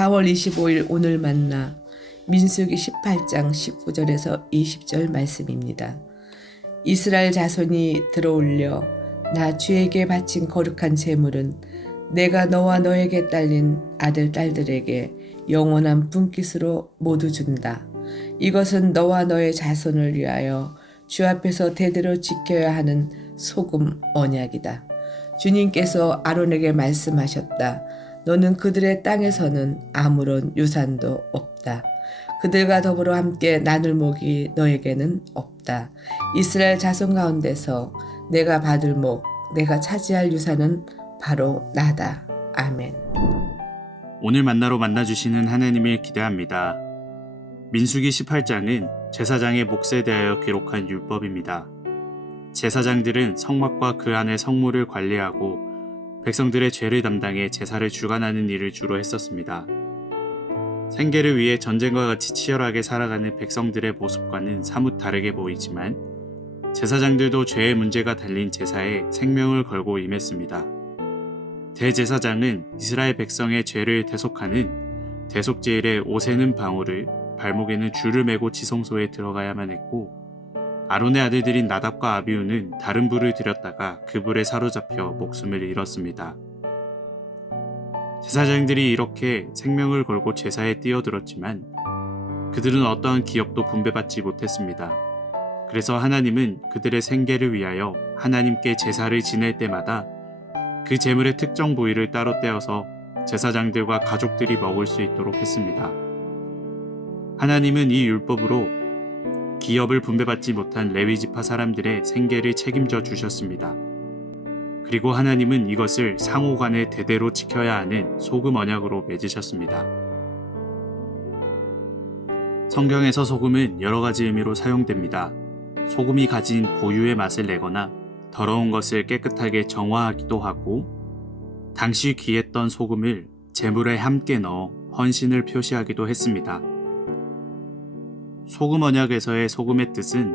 4월 25일 오늘 만나 민수기 18장 19절에서 20절 말씀입니다. 이스라엘 자손이 들어올려 나 주에게 바친 거룩한 제물은 내가 너와 너에게 딸린 아들 딸들에게 영원한 분깃으로 모두 준다. 이것은 너와 너의 자손을 위하여 주 앞에서 대대로 지켜야 하는 소금 언약이다. 주님께서 아론에게 말씀하셨다. 너는 그들의 땅에서는 아무런 유산도 없다. 그들과 더불어 함께 나눌 목이 너에게는 없다. 이스라엘 자손 가운데서 내가 받을 목, 내가 차지할 유산은 바로 나다. 아멘. 오늘 만나로 만나주시는 하나님을 기대합니다. 민수기 18장은 제사장의 몫에 대하여 기록한 율법입니다. 제사장들은 성막과 그 안의 성물을 관리하고 백성들의 죄를 담당해 제사를 주관하는 일을 주로 했었습니다. 생계를 위해 전쟁과 같이 치열하게 살아가는 백성들의 모습과는 사뭇 다르게 보이지만 제사장들도 죄의 문제가 달린 제사에 생명을 걸고 임했습니다. 대제사장은 이스라엘 백성의 죄를 대속하는 대속제일에 옷에는 방울을, 발목에는 줄을 매고 지성소에 들어가야만 했고, 아론의 아들들인 나답과 아비후는 다른 불을 들였다가 그 불에 사로잡혀 목숨을 잃었습니다. 제사장들이 이렇게 생명을 걸고 제사에 뛰어들었지만 그들은 어떠한 기업도 분배받지 못했습니다. 그래서 하나님은 그들의 생계를 위하여 하나님께 제사를 지낼 때마다 그 제물의 특정 부위를 따로 떼어서 제사장들과 가족들이 먹을 수 있도록 했습니다. 하나님은 이 율법으로 기업을 분배받지 못한 레위지파 사람들의 생계를 책임져 주셨습니다. 그리고 하나님은 이것을 상호간에 대대로 지켜야 하는 소금 언약으로 맺으셨습니다. 성경에서 소금은 여러 가지 의미로 사용됩니다. 소금이 가진 고유의 맛을 내거나 더러운 것을 깨끗하게 정화하기도 하고, 당시 귀했던 소금을 제물에 함께 넣어 헌신을 표시하기도 했습니다. 소금 언약에서의 소금의 뜻은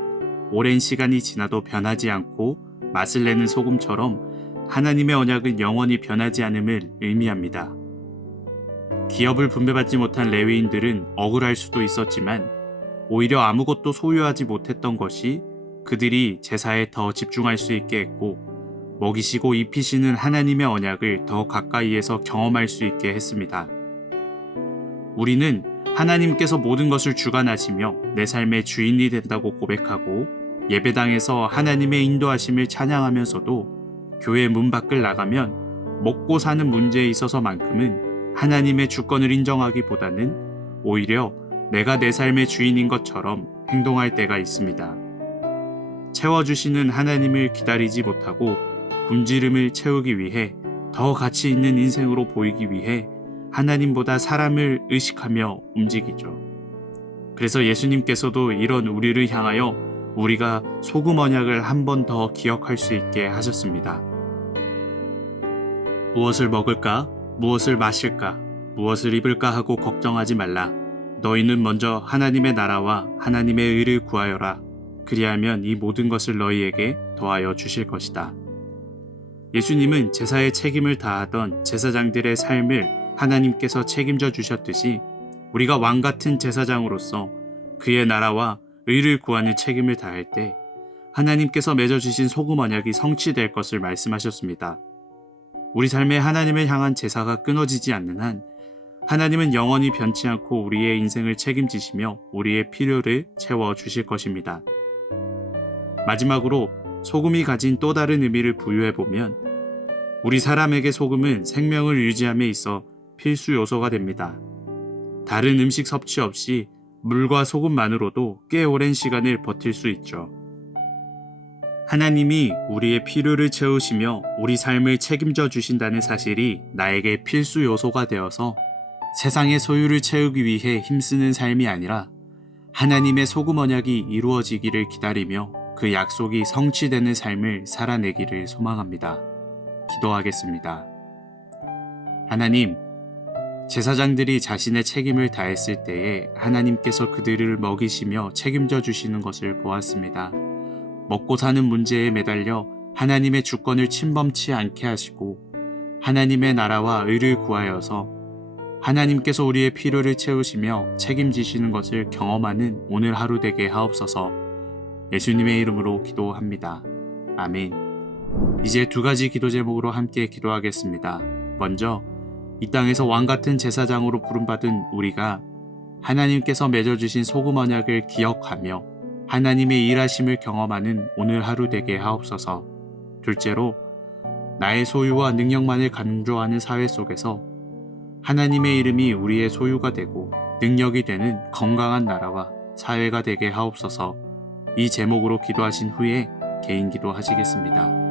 오랜 시간이 지나도 변하지 않고 맛을 내는 소금처럼 하나님의 언약은 영원히 변하지 않음을 의미합니다. 기업을 분배받지 못한 레위인들은 억울할 수도 있었지만 오히려 아무것도 소유하지 못했던 것이 그들이 제사에 더 집중할 수 있게 했고, 먹이시고 입히시는 하나님의 언약을 더 가까이에서 경험할 수 있게 했습니다. 우리는 하나님께서 모든 것을 주관하시며 내 삶의 주인이 된다고 고백하고 예배당에서 하나님의 인도하심을 찬양하면서도 교회 문 밖을 나가면 먹고 사는 문제에 있어서만큼은 하나님의 주권을 인정하기보다는 오히려 내가 내 삶의 주인인 것처럼 행동할 때가 있습니다. 채워주시는 하나님을 기다리지 못하고 굶주림을 채우기 위해 더 가치 있는 인생으로 보이기 위해 하나님보다 사람을 의식하며 움직이죠. 그래서 예수님께서도 이런 우리를 향하여 우리가 소금 언약을 한 번 더 기억할 수 있게 하셨습니다. 무엇을 먹을까? 무엇을 마실까? 무엇을 입을까 하고 걱정하지 말라. 너희는 먼저 하나님의 나라와 하나님의 의를 구하여라. 그리하면 이 모든 것을 너희에게 더하여 주실 것이다. 예수님은 제사의 책임을 다하던 제사장들의 삶을 하나님께서 책임져 주셨듯이 우리가 왕같은 제사장으로서 그의 나라와 의를 구하는 책임을 다할 때 하나님께서 맺어주신 소금 언약이 성취될 것을 말씀하셨습니다. 우리 삶에 하나님을 향한 제사가 끊어지지 않는 한 하나님은 영원히 변치 않고 우리의 인생을 책임지시며 우리의 필요를 채워주실 것입니다. 마지막으로 소금이 가진 또 다른 의미를 부여해보면 우리 사람에게 소금은 생명을 유지함에 있어 필수 요소가 됩니다. 다른 음식 섭취 없이 물과 소금만으로도 꽤 오랜 시간을 버틸 수 있죠. 하나님이 우리의 필요를 채우시며 우리 삶을 책임져 주신다는 사실이 나에게 필수 요소가 되어서 세상의 소유를 채우기 위해 힘쓰는 삶이 아니라 하나님의 소금 언약이 이루어지기를 기다리며 그 약속이 성취되는 삶을 살아내기를 소망합니다. 기도하겠습니다. 하나님, 제사장들이 자신의 책임을 다했을 때에 하나님께서 그들을 먹이시며 책임져 주시는 것을 보았습니다. 먹고 사는 문제에 매달려 하나님의 주권을 침범치 않게 하시고 하나님의 나라와 의를 구하여서 하나님께서 우리의 필요를 채우시며 책임지시는 것을 경험하는 오늘 하루 되게 하옵소서. 예수님의 이름으로 기도합니다. 아멘. 이제 두 가지 기도 제목으로 함께 기도하겠습니다. 먼저 이 땅에서 왕같은 제사장으로 부름받은 우리가 하나님께서 맺어주신 소금 언약을 기억하며 하나님의 일하심을 경험하는 오늘 하루 되게 하옵소서. 둘째로 나의 소유와 능력만을 강조하는 사회 속에서 하나님의 이름이 우리의 소유가 되고 능력이 되는 건강한 나라와 사회가 되게 하옵소서. 이 제목으로 기도하신 후에 개인 기도하시겠습니다.